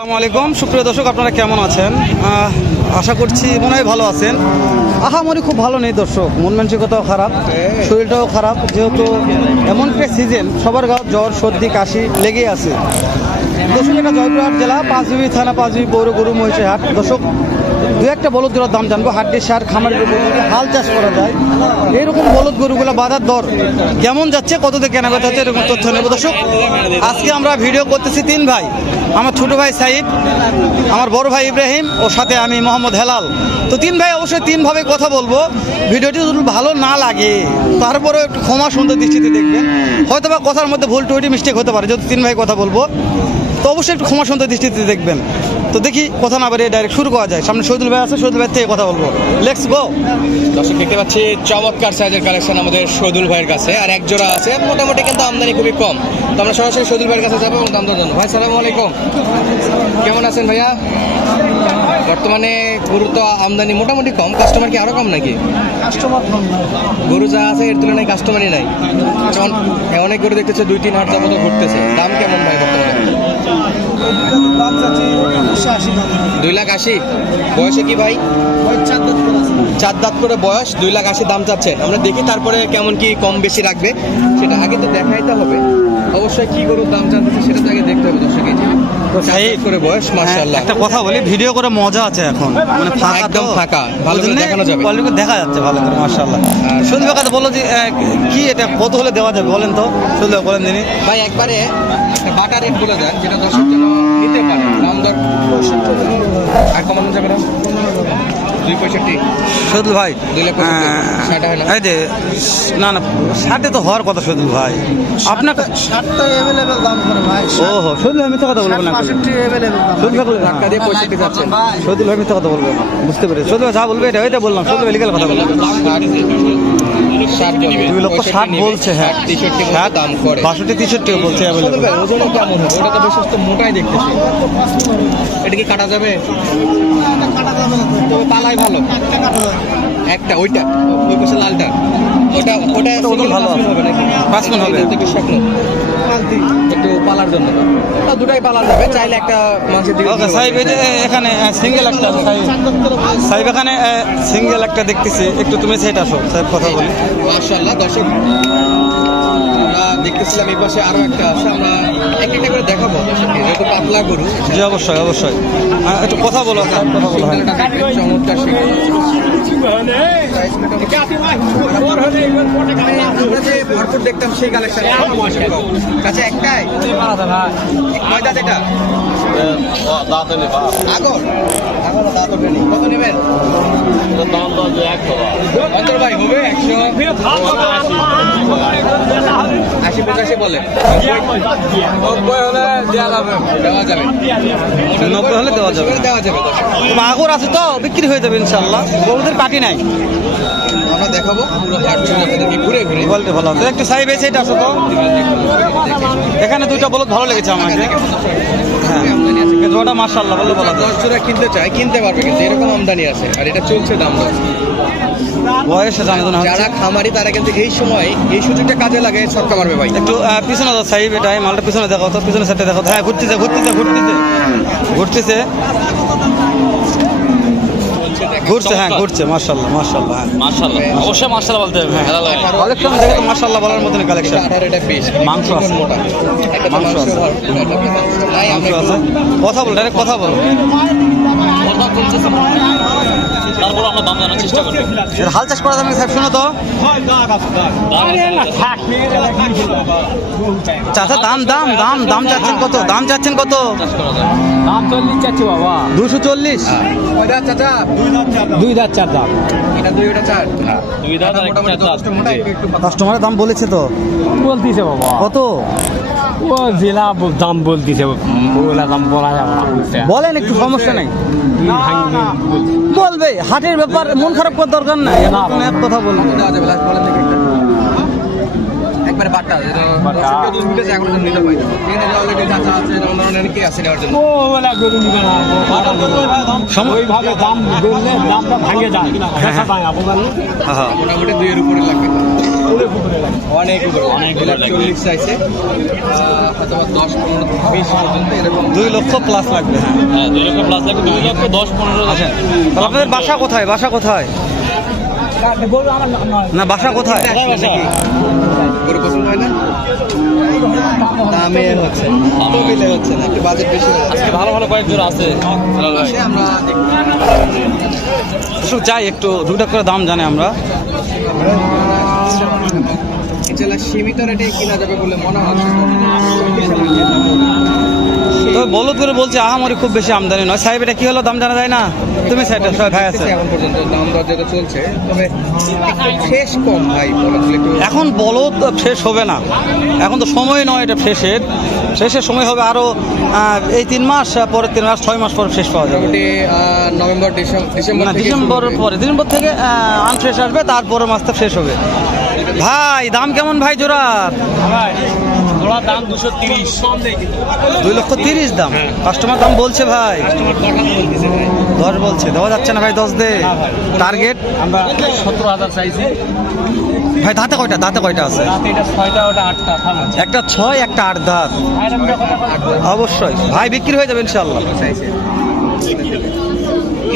আসসালামু আলাইকুম। সুপ্রিয় দর্শক, আপনারা কেমন আছেন? আশা করছি মনে হয় ভালো আছেন। আহামরি খুব ভালো নেই দর্শক। মন মানসিকতাও খারাপ, শরীরটাও খারাপ। যেহেতু এমন একটা সিজন সবার গাও জ্বর, সর্দি, কাশি লেগেই আছে। দর্শক, এটা জয়পুরহাট জেলা, পাঁচবিবি থানা, পাঁচবিবি পৌর গরু মহিষের হাট। দর্শক দু একটা বলদ গরুর দাম জানব হাড্ডির সার উপর হাল চাষ করা যায়। এরকম বলদ গরুগুলো বাজার দর কেমন যাচ্ছে কত থেকে কেনা হচ্ছে, এরকম তথ্য নেব। দর্শক, আজকে আমরা ভিডিও করতেছি তিন ভাই, আমার ছোট ভাই সাইদ, আমার বড় ভাই ইব্রাহিম ও সাথে আমি মোহাম্মদ হেলাল। তো তিন ভাই, অবশ্যই তিনভাবে কথা বলব। ভিডিওটি যদি ভালো না লাগে, তারপরেও একটু ক্ষমা সুন্দর দৃষ্টিতে দেখবেন। হয়তো বা কথার মধ্যে ভুল, টুইটি, মিস্টেক হতে পারে, যদি তিন ভাই কথা বলব, তো অবশ্যই একটু ক্ষমা সুন্দর দৃষ্টিতে দেখবেন। তো দেখি কথা না বাড়িয়ে ডাইরেক্ট শুরু করা যায়। সামনে শহীদুল ভাই আছে শহীদুল ভাই থেকে কথা বলব। লেটস গো দর্শক দেখতে পাচ্ছি চমৎকার সাইজের কালেকশন আমাদের সদুল ভাইয়ের কাছে আর এক জোড়া আছে মোটামুটি কিন্তু আমদানি খুবই কম। তো আমরা সরাসরি সদুল ভাইয়ের কাছে যাব এবং দাম জানব। ভাই সালাম আলাইকুম। কেমন আছেন ভাইয়া? বর্তমানে গরু তো আমদানি মোটামুটি কম কাস্টমার কি আরও কম নাকি? গরু যা আছে এর তুলনায় কাস্টমারই নাই। যেমন অনেক গরু দেখতেছে দুই তিন হাট যাবত ঘুরতেছে। দাম কেমন ভাই বর্তমানে? দুই লাখ আশি? বয়সে কি ভাই? চার দাঁত করে বয়স দুই লাখ আশি দাম চাচ্ছে। আমরা দেখি তারপরে কেমন কি কম বেশি রাখবে। সেটা আগে তো দেখাইতে হবে। অবশ্যই কি গরুর দাম চাচ্ছে সেটা তো আগে দেখতে হবে দর্শক করে বয়স মাশাআল্লাহ। একটা কথা বলি ভিডিও করে মজা আছে এখন। মানে ফাঁকা একদম ফাঁকা। ভালো করে দেখানো যাবে। quality দেখা যাচ্ছে ভালো করে মাশাআল্লাহ। আর- শুনবে কথা বলো যে কি এটা কত হলে দেওয়া যাবে বলেন তো? শুনবে বলেন দিনই ভাই একবারে বাটা রেট বলে দেন যেটা দর্শক যেন নিতে পারে। দাম দর আর কমানো যাবে না? দুই পঁয়ষট্টি? সদুল ভাই। হয়। না? এই যে না না ষাটে তো হওয়ার কথা সদুল ভাই। আপনাকে ষাটটা অ্যাভেলেবেল দাম ভাই ও হো সদুল ভাই মিথ্যা কথা বলব না সদুল ভাই ধাক্কা দিয়ে পঁয়ষট্টি যাচ্ছেন সদুল ভাই মিথ্যা কথা বলব না। বুঝতে পেরেছি। সদুল ভাই যা বলবে এটা ওইটা বললাম সদুল ভাই লিগাল কথা বললাম ষাট দুই লক্ষ ষাট বলছে হ্যাঁ। ষাট দাম করে। বাষট্টি তেষট্টি বলছে ওজনে কেমন হবে? ওটা তো বিশেষ তো মোটাই দেখতেছি। এটা কি কাটা যাবে? তবে পালাই ভালো। একটা ওইটা ওই পাশে লালটা। ওটা ওটা ওটা ভালো হবে নাকি? পাঁচ মণ হবে। একটু স্বপ্ন একটু পালার জন্য। তা দুটাই পালা যাবে চাইলে একটা মাংসের দিকে ওকে সাহেব এই যে এখানে সিঙ্গেল একটা সাহেব। এখানে সিঙ্গেল একটা দেখতেছি। একটু তুমি সেটা আসো সাহেব কথা বলি। মাশাআল্লাহ দর্শক। দেখতেছিলাম এই পাশে আরও একটা আছে আমরা এক একটা করে দেখাবো দর্শককে যেহেতু পাতলা গরু। জি অবশ্যই অবশ্যই। একটু কথা বলো সাহেব কথা বলো হ্যাঁ। চমৎকার আমরা ভরপুর দেখতাম সেই কালেকশন কাছে একটাই? কয় দাঁত এটা আগর? আগর দাঁত ওঠেনি। কত নেবেন? অন্তর ভাই হবে একশো? আশি পঁচাশি বলে। দেওয়া যাবে। নব্বই হলে দেওয়া যাবে। দেওয়া যাবে মাগুর আছে তো বিক্রি হয়ে যাবে ইনশাল্লাহ। গরুদের পাটি নাই। আমরা দেখাবো পুরো হাট জুড়ে আপনাদেরকে ঘুরে ঘুরে কোয়ালিটি ভালো আছে। একটু সাহেব এই সেটা আসো তো। এখানে দুইটা বলদ ভালো লেগেছে আমাকে। হ্যাঁ। এই জোড়াটা মার্শাল্লাহ বললে বলা যায়। দশ জোড়া কিনতে চায় কিনতে পারবে কিন্তু এরকম আমদানি আছে আর এটা চলছে দাম বয়সে জানে তো না যারা খামারি তারা কিন্তু এই সময় এই সুযোগটা কাজে লাগে সরকার পারবে ভাই। একটু পিছনে দাও সাহেব এটা মালটা পিছনে দেখো তো পিছনে সাথে দেখো। হ্যাঁ ঘুরতেছে ঘুরতেছে ঘুরতেছে। ঘুরতেছে। ঘুরছে হ্যাঁ ঘুরছে মার্শাল্লাহ মার্শাল্লাহ হ্যাঁ। মাশাআল্লাহ অবশ্যই মাশাআল্লাহ বলতে হবে। ভালো লাগে। কালেকশন দেখে তো মার্শাল্লাহ বলার মতন কালেকশন আঠারো এটা বিশ মাংস আছে। মোটা। একটা মাংস আছে। মাংস আমরা আছে। কথা বল ডাইরেক্ট কথা বল। তারপর আমরা দাম জানার চেষ্টা করব হাল চাষ করা সাহেব শোনো তো। চাচা দাম দাম দাম দাম চাচ্ছেন কত? দাম চাচ্ছেন কত? দাম চল্লিশ। চাচ্ছি বাবা দুশো চল্লিশ দাঁত দুই চার দাম। কাস্টমারের দাম বলেছে তো। বলতিছে বাবা। কত? ও জেলা দাম বলতিছে ওগুলা দাম বলা যাবে বলেন একটু সমস্যা নেই। বলবে হাটের ব্যাপার মন খারাপ করার দরকার নাই। এক কথা বলেন। দেখি। একটা একবারে বাট্টা যেটা বাটা। দর্শককে দুধ মিটেছে এখন নিতে পারি। অলরেডি চাচা আছে যেমন আছে নেওয়ার জন্য? ও ওগুলা গরু নিবে না। ওইভাবে দাম বললে দামটা ভাঙে যায়। হ্যাঁ, হ্যাঁ। হ্যাঁ। মোটামুটি দুইয়ের উপরে লাগবে। অনেক অনেক চল্লিশ চাইছে। হয়তো দশ পনেরো বিশ পর্যন্ত এরকম। দুই লক্ষ প্লাস লাগবে হ্যাঁ। হ্যাঁ দুই লক্ষ প্লাস লাগবে দুই লক্ষ দশ পনেরো তাহলে আপনাদের বাসা কোথায়? বাসা কোথায়? না বাসা কোথায়? গরু পছন্দ হয় না? দামে হচ্ছে। তবিলে হচ্ছে না একটু বাজেট বেশি আজকে ভালো ভালো কয়েক জোড়া আছে। আমরা যাই একটু দুটা করে দাম জানে আমরা। ইনশাল্লাহ সীমিত রেটে কিনা যাবে বলে মনে হচ্ছে। তবে বলদ করে বলছে আহামরি খুব বেশি আমদানি নয়। সাহেব এটা কি হলো? দাম জানা যায় না? তুমি সাইডে সবাই ভাই আছে। এখন পর্যন্ত দাম দর যেটা চলছে তবে শেষ কম ভাই এখন হবে না। এখন তো সময় নয় এটা শেষের। শেষের সময় হবে আরও এই তিন মাস পরের তিন মাস ছয় মাস পরে শেষ পাওয়া যাবে। November December December. পরে ডিসেম্বর থেকে আম শেষ আসবে তারপরে মাস তো শেষ হবে। ভাই দাম কেমন ভাই জোড়ার? জোড়ার দাম দুশো তিরিশ। দুই লক্ষ তিরিশ দাম। কাস্টমার দাম বলছে ভাই। দশ বলছে দেওয়া যাচ্ছে না ভাই দশ দে। টার্গেট আমরা সতেরো হাজার চাইছি। ভাই দাঁতে কয়টা? দাঁতে কয়টা আছে? একটা ছয় একটা আট দাঁত। অবশ্যই। ভাই বিক্রি হয়ে যাবে ইনশাল্লাহ চাইছে।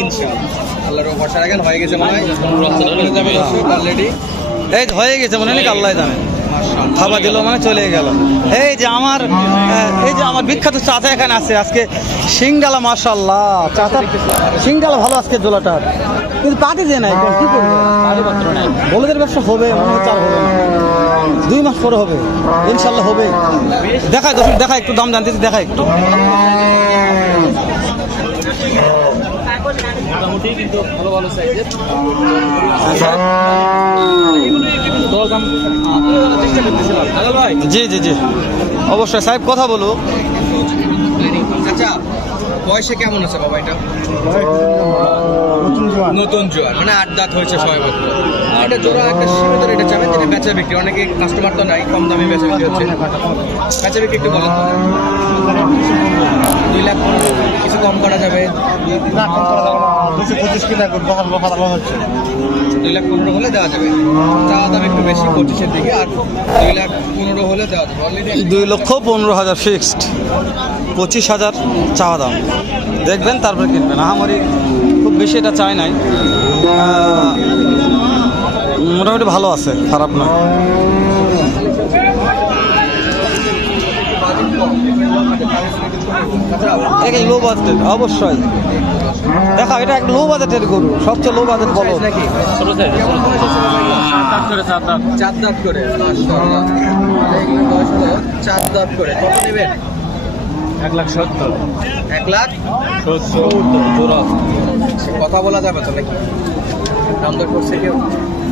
ইনশাআল্লাহ। আল্লাহর ভরসা রাখেন হয়ে গেছে মনে হয়। অলরেডি এই হয়ে গেছে মনে নাকি আল্লাহ জানে। খাবার দিল মানে চলে গেল। এই যে আমার এই যে আমার বিখ্যাত চাচা এখানে আছে, আজকে সিংডালা মাশাল্লাহ চাচা সিংডালা ভালো আজকে জোলাটার কিন্তু পাটি যে নাই কি করবে? বলদের ব্যবসা হবে, মনে আর হবে দুই মাস পরে হবে ইনশাল্লাহ হবে। দেখায় দর্শক একটু দাম জানতে দেখা একটু। মোটামুটি কিন্তু ভালো ভালো সাইজের চেষ্টা করতেছিলাম ভাই জি জি জি। অবশ্যই সাহেব কথা বলুক আচ্ছা বয়সে কেমন আছে বাবা এটা? নতুন জোয়ার। মানে আট দাঁত হয়েছে ছয় বছর। এটা জোড়া একটা সীমিত রেটে চাবেন যেটা বেচা বিক্রি। অনেকে কাস্টমার তো নাই কম দামে বেচা বিক্রি হচ্ছে। বেচা বিক্রি একটু বলেন। দুই লাখ পনেরো, কিছু কম করা যাবে দুই লাখ পনেরো হলে দেওয়া যাবে। চাওয়া দাম একটু বেশি পঁচিশের দিকে আর দুই লাখ পনেরো হলে দেওয়া যাবে। অলরেডি দুই লক্ষ পনেরো হাজার ফিক্সড পঁচিশ হাজার চাওয়া দাম। দেখবেন তারপরে কিনবেন। আহামরি খুব বেশি এটা চাই নাই। মোটামুটি ভালো আছে খারাপ নয় এটা লো বাজেটের অবশ্যই। দেখা এটা একটা লো বাজেটের গরু সবচেয়ে লো বাজেট বলো নাকি? চার দাঁত করে চার দাঁত। করে কত নেবেন? এক লাখ সত্তর। এক লাখ? সত্তর। কথা বলা যাবে তো নাকি? দাম দর করছে কেউ?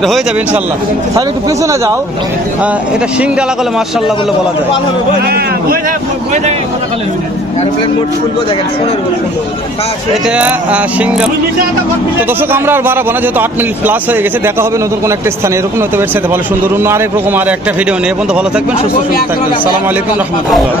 এটা হয়ে যাবে ইনশাল্লাহ। তাহলে একটু পিছনে যাও। এটা শিং ডালা করলে মার্শাল্লাহ বলে বলা যায়। এটা আহ, তো দর্শক আমরা আর বাড়াবো না যেহেতু আট মিনিট প্লাস হয়ে গেছে দেখা হবে নতুন কোনো একটা স্থানে এরকম হতে পারছে ভালো সুন্দর অন্য আরেক রকম আর একটা ভিডিও নিয়ে তো ভালো থাকবেন সুস্থ সুন্দর থাকবেন। সালাম আলাইকুম রহমতুল্লাহ।